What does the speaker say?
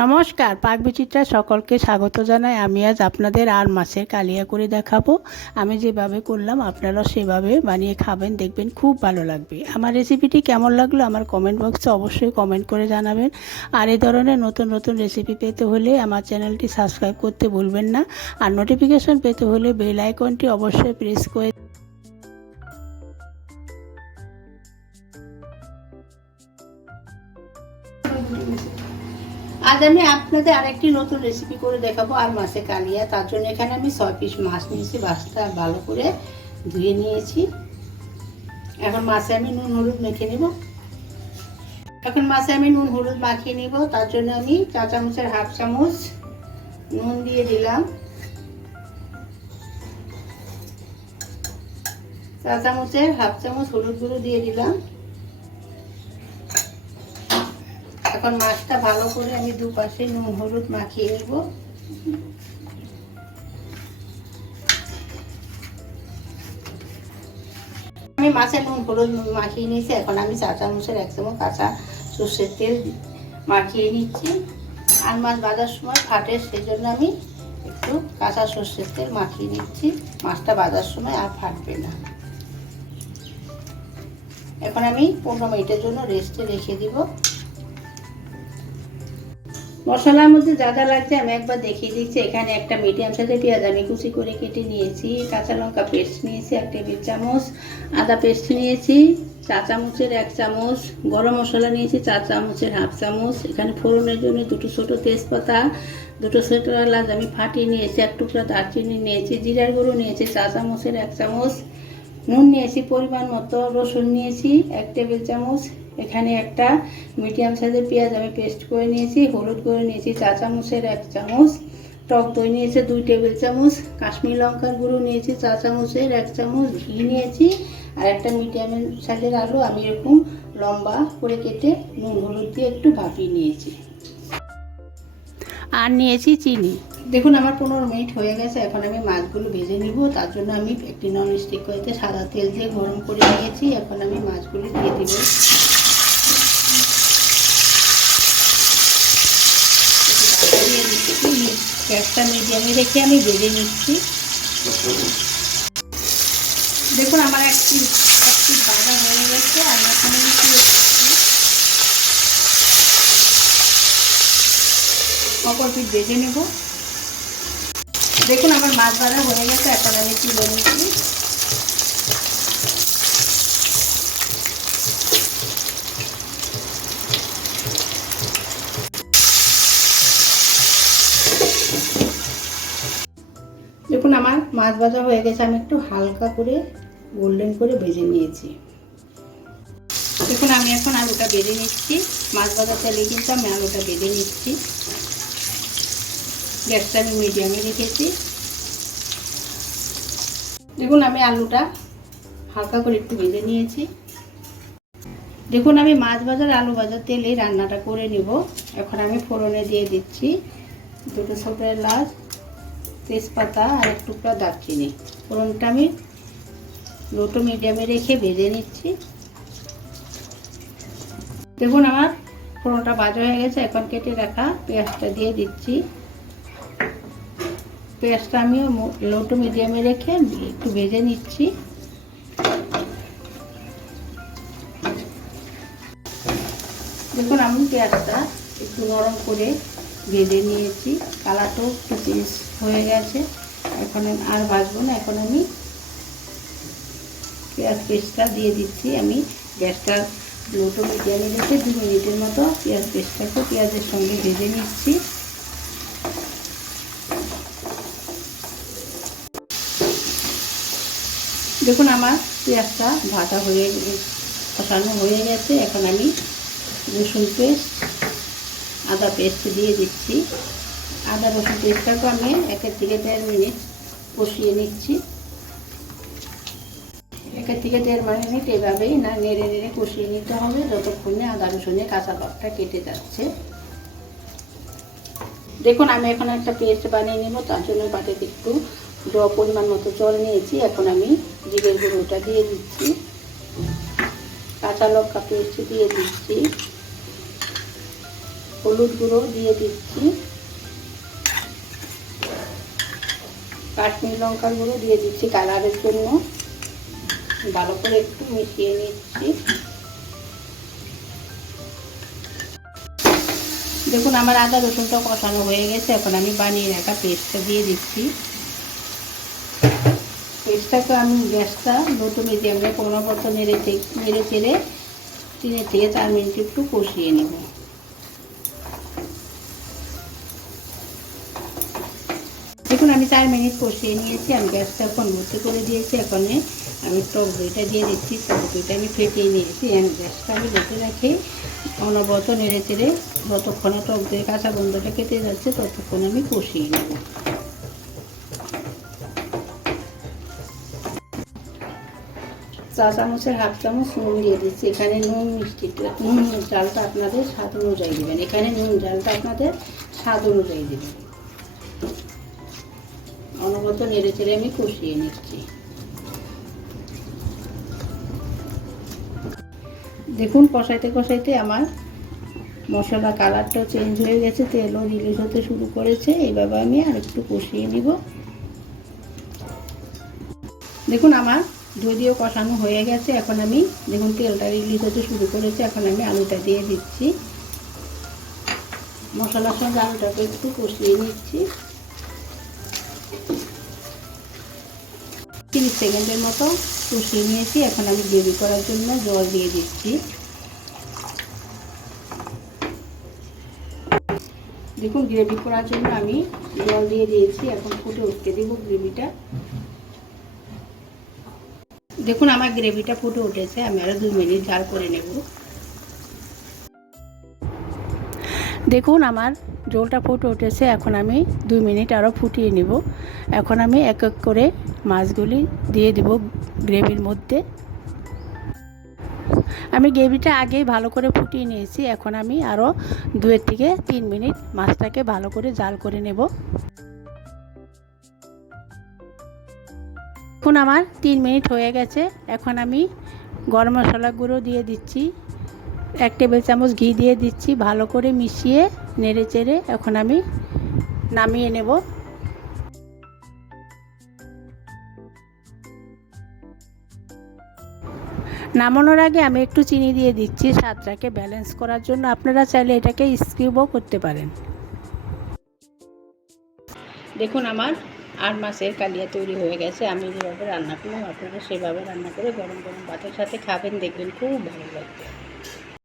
নমস্কার, পাক বিচিত্রা সকলকে স্বাগত জানাই। আমি আজ আপনাদের আর মাছের কালিয়া করে দেখাবো। আমি যেভাবে করলাম আপনারা সেভাবে বানিয়ে খাবেন, দেখবেন খুব ভালো লাগবে। আমার রেসিপিটি কেমন লাগল আমার কমেন্ট বক্সে অবশ্যই কমেন্ট করে জানাবেন। আর এই ধরনের নতুন নতুন রেসিপি পেতে হলে আমার চ্যানেলটি সাবস্ক্রাইব করতে ভুলবেন না। আর নোটিফিকেশন পেতে হলে বেল আইকনটি অবশ্যই প্রেস করে আজ আমি আপনাদের আরেকটি নতুন রেসিপি করে দেখাবো আর মাছে কালিয়া। তার জন্য এখানে আমি ছয় পিস মাছ নিয়েছি, মাছটা ভালো করে ধুয়ে নিয়েছি। এখন মাছে আমি নুন, হলুদ মেখে নিব। এখন মাছে আমি নুন, হলুদ মাখিয়ে নিব। তার জন্য আমি চা চামচের হাফ চামচ নুন দিয়ে দিলাম। চা চামচের হাফ চামচ হলুদ গুঁড়ো দিয়ে দিলাম। এখন মাছটা ভালো করে আমি দুপাশে নুন, হলুদ মাখিয়ে নেব। আমি মাছে নুন, হলুদ মাখিয়ে নিয়েছি, এখন আমি চা চামচের এক চামচ কাঁচা সর্ষের তেল মাখিয়ে নিচ্ছি। আর মাছ বাজার সময় ফাটে সেই জন্য আমি একটু কাঁচা সর্ষের তেল মাখিয়ে নিচ্ছি। মাছটা বাজার সময় আর ফাটবে না। এখন আমি পনেরো মিনিটের জন্য রেস্টে রেখে দিব। মশলার মধ্যে যা যা লাগছে আমি একবার দেখিয়ে দিচ্ছি। এখানে একটা মিডিয়াম সাইজের পেঁয়াজ আমি কুচি করে কেটে নিয়েছি। কাঁচা লঙ্কা পেস্ট নিয়েছি, এক টেবিল চামচ। আদা পেস্ট নিয়েছি, চা চামচের এক চামচ। গরম মশলা নিয়েছি, চা চামচের হাফ চামচ। এখানে ফোড়নের জন্য দুটো ছোটো তেজপাতা, দুটো ছোটো এলাচ আমি ফাটিয়ে নিয়েছি, এক টুকরা দারচিনি নিয়েছি, জিরার গুঁড়ো নিয়েছি, চা চামচের এক চামচ। নুন নিয়েছি পরিমাণ মতো, রসুন নিয়েছি, এক টেবিল চামচ। এখানে একটা মিডিয়াম সাইজের পেঁয়াজ আমি পেস্ট করে নিয়েছি, হলুদ করে নিয়েছি, চা চামচের এক চামচ, টক দই নিয়েছে দুই টেবিল চামচ, কাশ্মীর লঙ্কার গুঁড়ো নিয়েছি চা চামচের এক চামচ, ঘি নিয়েছি, আর একটা মিডিয়াম সাইজের আলু আমি এরকম লম্বা করে কেটে নুন, হলুদ দিয়ে একটু ভাপিয়ে নিয়েছি। আর নিয়েছি চিনি। দেখুন, আমার পনেরো মিনিট হয়ে গেছে, এখন আমি মাছগুলো ভেজে নিব, তার জন্য আমি একটি নন স্টিক কড়াইতে সাদা তেল দিয়ে গরম করে নিয়েছি, এখন আমি মাছগুলো দিয়ে দিব দিয়ে দিচ্ছি গ্যাসটা মিডিয়ামে রেখে আমি বেড়ে নিচ্ছি। দেখুন, আমার একটি একটি বাজা হয়ে গেছে আমি এখানে অপর পিঠ ভেজে নেব। দেখুন, আমার মাছ বাজার হয়ে গেছে, এখন আমি তুলে নিচ্ছি। দেখুন, আমার মাছ ভাজা হয়ে গেছে। আমি একটু হালকা করে গোল্ডেন করে ভেজে নিয়েছি। দেখুন, আমি এখন আলুটা বেঁধে নিচ্ছি। মাছ ভাজা তেলে কিন্তু আমি আলুটা বেঁধে নিচ্ছি। গ্যাসটা আমি মিডিয়ামে রেখেছি। দেখুন, আমি আলুটা হালকা করে একটু ভেজে নিয়েছি। দেখুন, আমি মাছ ভাজার আলু ভাজার তেলে রান্নাটা করে নেব। এখন আমি ফোড়নে দিয়ে দিচ্ছি। দুটো ছোটো এলাচ তেজপাতা আর এক টুকরা দারচিনি। ফোড়নটা আমি লোটো মিডিয়ামে রেখে ভেজে নিচ্ছি। দেখুন আমার ফোড়নটা বাজা হয়ে গেছে, এখন কেটে রাখা পেঁয়াজটা দিয়ে দিচ্ছি। পেঁয়াজটা আমি লোটো মিডিয়ামে রেখে একটু ভেজে নিচ্ছি। দেখুন আমি পেঁয়াজটা একটু নরম করে ভেজে নিয়েছি। কালারটাও একটু চেঞ্জ হয়ে গেছে। এখন আর ভাজবো না, এখন আমি পেঁয়াজ পেস্টটা দিয়ে দিচ্ছি। আমি গ্যাসটা লোটো মিডিয়ামে রেখে দু মিনিটের মতো পেঁয়াজ পেস্টটাকে পেঁয়াজের সঙ্গে ভেজে নিচ্ছি। দেখুন, আমার পেঁয়াজটা ভাজা হয়ে কষানো হয়ে গেছে। এখন আমি রসুন পেস্ট আদা পেস্ট দিয়ে দিচ্ছি। আদা, রসুন পেস্টটাকে আমি একের থেকে দেড় মিনিট কষিয়ে নিচ্ছি। একের থেকে দেড় মিনিট এভাবেই না, নেড়ে নেড়ে কষিয়ে নিতে হবে, যতক্ষণে আদা, রসুনের কাঁচা পাকটা কেটে যাচ্ছে। দেখুন, আমি এখন একটা পেস্ট বানিয়ে নেব, তার জন্য বাটিতে একটু ড পরিমাণ মতো জল নিয়েছি। এখন আমি জিরের গুঁড়োটা দিয়ে দিচ্ছি। কাঁচা লঙ্কা পেস্ট দিয়ে দিচ্ছি। হলুদ গুঁড়ো দিয়ে দিচ্ছি। কাশ্মীর লঙ্কার গুঁড়ো দিয়ে দিচ্ছি কালারের জন্য। ভালো করে একটু মিশিয়ে নিচ্ছি। দেখুন, আমার আদা রসুনটা কষানো হয়ে গেছে। এখন আমি বানিয়ে রাখা পেস্টটা দিয়ে দিচ্ছি। পেস্টটাকে আমি গ্যাসটা দুটো মিডিয়ামে কোনো মতো নেড়ে নেড়ে চেড়ে তিনের থেকে চার মিনিট একটু কষিয়ে নেব। দেখুন আমি চার মিনিট কষিয়ে নিয়েছি, আমি গ্যাসটা এখন ভর্তি করে দিয়েছি, এখন আমি টক দইটা দিয়ে দিচ্ছি, টক দইটা আমি ফেটিয়ে নিয়েছি গ্যাসটা আমি বসে রাখি। অনবরত নেড়ে চেড়ে যতক্ষণে টক দই কাঁচা বন্ধটা কেটে যাচ্ছে, ততক্ষণ আমি কষিয়ে নেব। চা চামচের হাফ চামচ নুন দিয়ে দিচ্ছি, এখানে নুন মিষ্টিটা নুন জালটা আপনাদের স্বাদ অনুযায়ী দেবেন, এখানে নুন জালটা আপনাদের স্বাদ অনুযায়ী দেবেন। অনবরত নেড়ে চেড়ে আমি কষিয়ে নিচ্ছি। দেখুন, কষাইতে কষাইতে আমার মশলা কালারটাও চেঞ্জ হয়ে গেছে, তেলও রিলিজ হতে শুরু করেছে। এইভাবে আমি আর একটু কষিয়ে নিব। দেখুন, আমার যদিও কষানো হয়ে গেছে। এখন আমি, দেখুন, তেলটা রিলিজ হতে শুরু করেছে। এখন আমি আলুটা দিয়ে দিচ্ছি। মশলার সঙ্গে আলুটাকে একটু কষিয়ে নিচ্ছি। তিরিশ সেকেন্ডের মতো কষিয়ে নিয়েছি। এখন আমি গ্রেভি করার জন্য জল দিয়ে দিচ্ছি। দেখুন, গ্রেভি করার জন্য আমি জল দিয়ে দিয়েছি। এখন ফুটে উঠতে দেব গ্রেভিটা। দেখুন, আমার গ্রেভিটা ফুটে উঠেছে। আমি আরও দুই মিনিট জাল করে নেব। দেখুন, আমার জলটা ফুটে উঠেছে। এখন আমি দুই মিনিট আরও ফুটিয়ে নেব। এখন আমি এক এক করে মাছগুলি দিয়ে দেব গ্রেভির মধ্যে। আমি গ্রেভিটা আগেই ভালো করে ফুটিয়ে নিয়েছি। এখন আমি আরও দুয়ের থেকে তিন মিনিট মাছটাকে ভালো করে জাল করে নেব। এখন আমার তিন মিনিট হয়ে গেছে। এখন আমি গরম মশলা গুঁড়ো দিয়ে দিচ্ছি। এক টেবিল চামচ ঘি দিয়ে দিচ্ছি, ভালো করে মিশিয়ে নেড়ে চেড়ে এখন আমি নামিয়ে নেব। নামানোর আগে আমি একটু চিনি দিয়ে দিচ্ছি স্বাদটাকে ব্যালেন্স করার জন্য। আপনারা চাইলে এটাকে স্কিপও করতে পারেন। দেখুন আমার আর মাছের কালিয়া তৈরি হয়ে গেছে। আমি যেভাবে রান্না করলাম, আপনারা সেভাবে রান্না করে গরম গরম ভাতের সাথে খাবেন, দেখবেন খুব ভালো লাগবে।